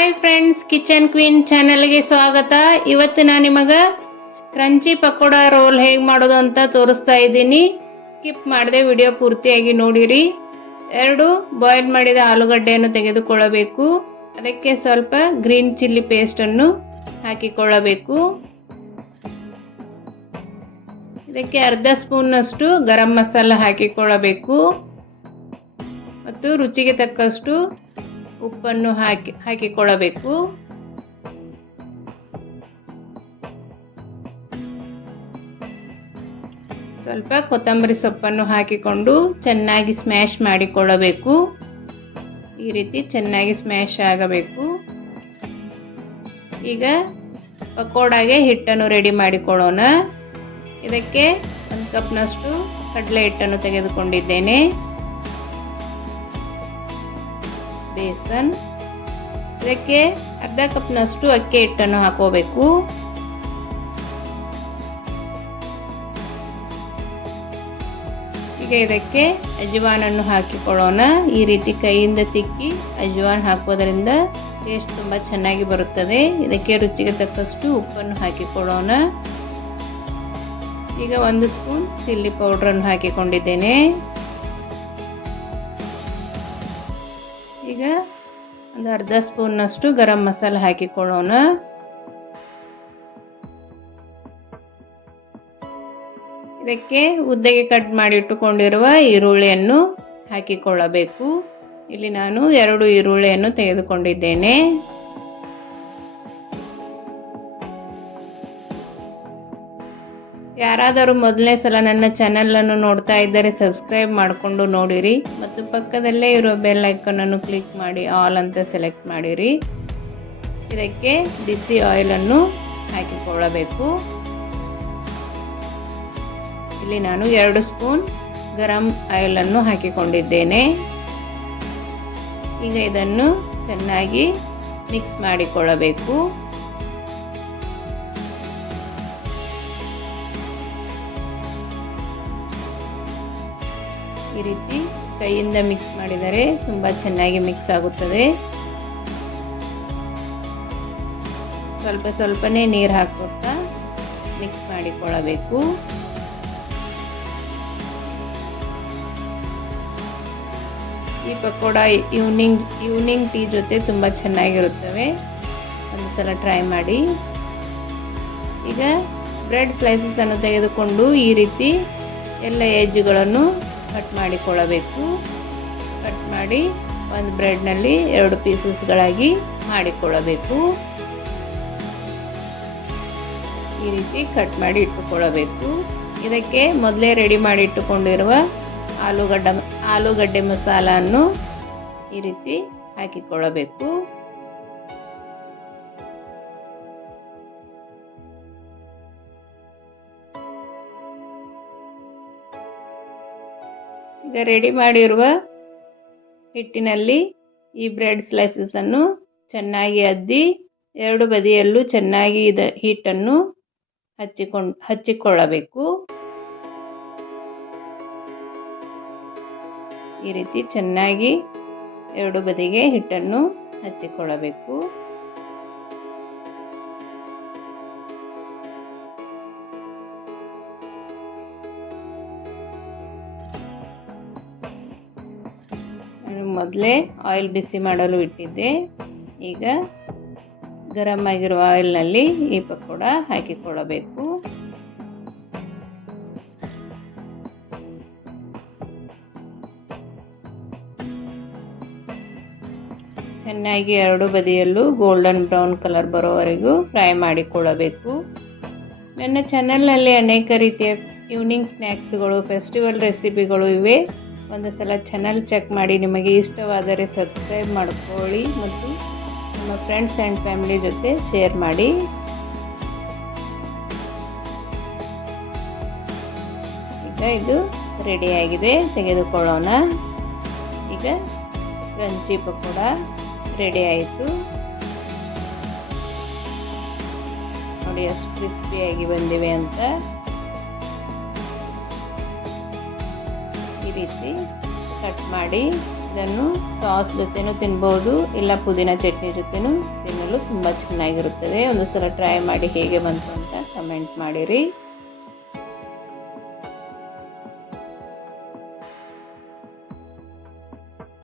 Hi friends, kitchen queen ಚಾನೆಲ್ಗೆ ಸ್ವಾಗತ. ಇವತ್ತು ನಾನು ನಿಮಗೆ ಕ್ರಂಚಿ ಪಕೋಡ ರೋಲ್ ಹೇಗೆ ಮಾಡೋದು ಅಂತ ತೋರಿಸ್ತಾ ಇದ್ದೀನಿ. ಸ್ಕಿಪ್ ಮಾಡದೆ ವಿಡಿಯೋ ಪೂರ್ತಿಯಾಗಿ ನೋಡಿರಿ. 2 ಬಾಯ್ಲ್ ಮಾಡಿದ ಆಲೂಗಡ್ಡೆಯನ್ನು ತೆಗೆದುಕೊಳ್ಳಬೇಕು. ಅದಕ್ಕೆ ಸ್ವಲ್ಪ ಗ್ರೀನ್ ಚಿಲ್ಲಿ ಪೇಸ್ಟನ್ನು ಹಾಕಿಕೊಳ್ಳಬೇಕು. ಇದಕ್ಕೆ ಅರ್ಧ ಸ್ಪೂನ್ನಷ್ಟು ಗರಂ ಮಸಾಲ ಹಾಕಿಕೊಳ್ಳಬೇಕು ಮತ್ತು ರುಚಿಗೆ ತಕ್ಕಷ್ಟು ಉಪ್ಪನ್ನು ಹಾಕಿಕೊಳ್ಳಬೇಕು. ಸ್ವಲ್ಪ ಕೊತ್ತಂಬರಿ ಸೊಪ್ಪನ್ನು ಹಾಕಿಕೊಂಡು ಚೆನ್ನಾಗಿ ಸ್ಮ್ಯಾಶ್ ಮಾಡಿಕೊಳ್ಳಬೇಕು. ಈ ರೀತಿ ಚೆನ್ನಾಗಿ ಸ್ಮ್ಯಾಶ್ ಆಗಬೇಕು. ಈಗ ಪಕೋಡಾಗೆ ಹಿಟ್ಟನ್ನು ರೆಡಿ ಮಾಡಿಕೊಳ್ಳೋಣ. ಇದಕ್ಕೆ 1 ಕಪ್ನಷ್ಟು ಕಡಲೆ ಹಿಟ್ಟನ್ನು ತೆಗೆದುಕೊಂಡಿದ್ದೇನೆ. ಬೇಸನ್, ಇದಕ್ಕೆ ಅರ್ಧ ಕಪ್ನಷ್ಟು ಅಕ್ಕಿ ಹಿಟ್ಟನ್ನು ಹಾಕೋಬೇಕು. ಈಗ ಇದಕ್ಕೆ ಅಜ್ವಾನನ್ನು ಹಾಕಿಕೊಳ್ಳೋಣ. ಈ ರೀತಿ ಕೈಯಿಂದ ತಿಕ್ಕಿ ಅಜ್ವಾನ್ ಹಾಕೋದ್ರಿಂದ ಟೇಸ್ಟ್ ತುಂಬ ಚೆನ್ನಾಗಿ ಬರುತ್ತದೆ. ಇದಕ್ಕೆ ರುಚಿಗೆ ತಕ್ಕಷ್ಟು ಉಪ್ಪನ್ನು ಹಾಕಿಕೊಳ್ಳೋಣ. ಈಗ 1 ಸ್ಪೂನ್ ಚಿಲ್ಲಿ ಪೌಡ್ರನ್ನು ಹಾಕಿಕೊಂಡಿದ್ದೇನೆ. ಈಗ ಒಂದು ಅರ್ಧ ಸ್ಪೂನ್ನಷ್ಟು ಗರಂ ಮಸಾಲ ಹಾಕಿಕೊಳ್ಳೋಣ. ಇದಕ್ಕೆ ಉದ್ದಗೆ ಕಟ್ ಮಾಡಿ ಇಟ್ಟುಕೊಂಡಿರುವ ಈರುಳ್ಳಿಯನ್ನು ಹಾಕಿಕೊಳ್ಳಬೇಕು. ಇಲ್ಲಿ ನಾನು 2 ಈರುಳ್ಳಿಯನ್ನು ತೆಗೆದುಕೊಂಡಿದ್ದೇನೆ. ಯಾರಾದರೂ ಮೊದಲನೇ ಸಲ ನನ್ನ ಚಾನಲನ್ನು ನೋಡ್ತಾ ಇದ್ದರೆ ಸಬ್ಸ್ಕ್ರೈಬ್ ಮಾಡಿಕೊಂಡು ನೋಡಿರಿ ಮತ್ತು ಪಕ್ಕದಲ್ಲೇ ಇರೋ ಬೆಲ್ ಐಕಾನನ್ನು ಕ್ಲಿಕ್ ಮಾಡಿ ಆಲ್ ಅಂತ ಸೆಲೆಕ್ಟ್ ಮಾಡಿರಿ. ಇದಕ್ಕೆ ಬಿಸಿ ಆಯಿಲನ್ನು ಹಾಕಿಕೊಳ್ಳಬೇಕು. ಇಲ್ಲಿ ನಾನು 2 ಸ್ಪೂನ್ ಗರಂ ಆಯಿಲನ್ನು ಹಾಕಿಕೊಂಡಿದ್ದೇನೆ. ಈಗ ಇದನ್ನು ಚೆನ್ನಾಗಿ ಮಿಕ್ಸ್ ಮಾಡಿಕೊಳ್ಳಬೇಕು. ಈ ರೀತಿ ಕೈಯಿಂದ ಮಿಕ್ಸ್ ಮಾಡಿದರೆ ತುಂಬ ಚೆನ್ನಾಗಿ ಮಿಕ್ಸ್ ಆಗುತ್ತದೆ. ಸ್ವಲ್ಪನೇ ನೀರು ಹಾಕುತ್ತಾ ಮಿಕ್ಸ್ ಮಾಡಿಕೊಳ್ಳಬೇಕು. ಈ ಪಕೋಡ ಈವ್ನಿಂಗ್ ಟೀ ಜೊತೆ ತುಂಬ ಚೆನ್ನಾಗಿರುತ್ತವೆ. ಒಂದು ಸಲ ಟ್ರೈ ಮಾಡಿ. ಈಗ ಬ್ರೆಡ್ ಸ್ಲೈಸಸ್ ಅನ್ನು ತೆಗೆದುಕೊಂಡು ಈ ರೀತಿ ಎಲ್ಲ ಎಜ್ಜುಗಳನ್ನು ಕಟ್ ಮಾಡಿಕೊಳ್ಳಬೇಕು. ಕಟ್ ಮಾಡಿ ಒಂದು ಬ್ರೆಡ್ನಲ್ಲಿ 2 ಪೀಸಸ್ಗಳಾಗಿ ಮಾಡಿಕೊಳ್ಳಬೇಕು. ಈ ರೀತಿ ಕಟ್ ಮಾಡಿ ಇಟ್ಟುಕೊಳ್ಳಬೇಕು. ಇದಕ್ಕೆ ಮೊದಲೇ ರೆಡಿ ಮಾಡಿ ಇಟ್ಟುಕೊಂಡಿರುವ ಆಲೂಗಡ್ಡೆ ಮಸಾಲವನ್ನು ಈ ರೀತಿ ಹಾಕಿಕೊಳ್ಳಬೇಕು. ಈಗ ರೆಡಿ ಮಾಡಿರುವ ಹಿಟ್ಟಿನಲ್ಲಿ ಈ ಬ್ರೆಡ್ ಸ್ಲೈಸಸ್ ಅನ್ನು ಚೆನ್ನಾಗಿ ಅದ್ದಿ 2 ಬದಿಯಲ್ಲೂ ಚೆನ್ನಾಗಿ ಹಿಟ್ಟನ್ನು ಹಚ್ಚಿಕೊಳ್ಳಬೇಕು. ಈ ರೀತಿ ಚೆನ್ನಾಗಿ 2 ಬದಿಗೆ ಹಿಟ್ಟನ್ನು ಹಚ್ಚಿಕೊಳ್ಳಬೇಕು. ಮೊದಲೇ ಆಯಿಲ್ ಬಿಸಿ ಮಾಡಲು ಇಟ್ಟಿದ್ದೆ. ಈಗ ಗರಂ ಆಗಿರುವ ಆಯಿಲ್ನಲ್ಲಿ ಈ ಪಕೋಡ ಹಾಕಿಕೊಳ್ಳಬೇಕು. ಚೆನ್ನಾಗಿ 2 ಬದಿಯಲ್ಲೂ ಗೋಲ್ಡನ್ ಬ್ರೌನ್ ಕಲರ್ ಬರೋವರೆಗೂ ಫ್ರೈ ಮಾಡಿಕೊಳ್ಳಬೇಕು. ನನ್ನ ಚಾನಲ್ನಲ್ಲಿ ಅನೇಕ ರೀತಿಯ ಈವ್ನಿಂಗ್ ಸ್ನ್ಯಾಕ್ಸ್ಗಳು, ಫೆಸ್ಟಿವಲ್ ರೆಸಿಪಿಗಳು ಇವೆ. ಒಂದು ಸಲ ಚಾನಲ್ ಚೆಕ್ ಮಾಡಿ. ನಿಮಗೆ ಇಷ್ಟವಾದರೆ ಸಬ್ಸ್ಕ್ರೈಬ್ ಮಾಡಿಕೊಳ್ಳಿ ಮತ್ತು ನಮ್ಮ ಫ್ರೆಂಡ್ಸ್ ಆ್ಯಂಡ್ ಫ್ಯಾಮಿಲಿ ಜೊತೆ ಶೇರ್ ಮಾಡಿ. ಈಗ ಇದು ರೆಡಿಯಾಗಿದೆ, ತೆಗೆದುಕೊಳ್ಳೋಣ. ಈಗ ಕ್ರಂಚಿ ಪಕೋಡ ರೆಡಿ ಆಯಿತು. ನೋಡಿ ಎಷ್ಟು ಕ್ರಿಸ್ಪಿಯಾಗಿ ಬಂದಿವೆ ಅಂತ. ಈ ರೀತಿ ಕಟ್ ಮಾಡಿ ಇದನ್ನು ಸಾಸ್ ಜೊತೆನೂ ತಿನ್ಬೋದು, ಇಲ್ಲ ಪುದೀನ ಚಟ್ನಿ ಜೊತೆನೂ ತಿನ್ನಲು ತುಂಬ ಚೆನ್ನಾಗಿರುತ್ತದೆ. ಒಂದು ಸಲ ಟ್ರೈ ಮಾಡಿ ಹೇಗೆ ಬಂತು ಅಂತ ಕಮೆಂಟ್ ಮಾಡಿರಿ.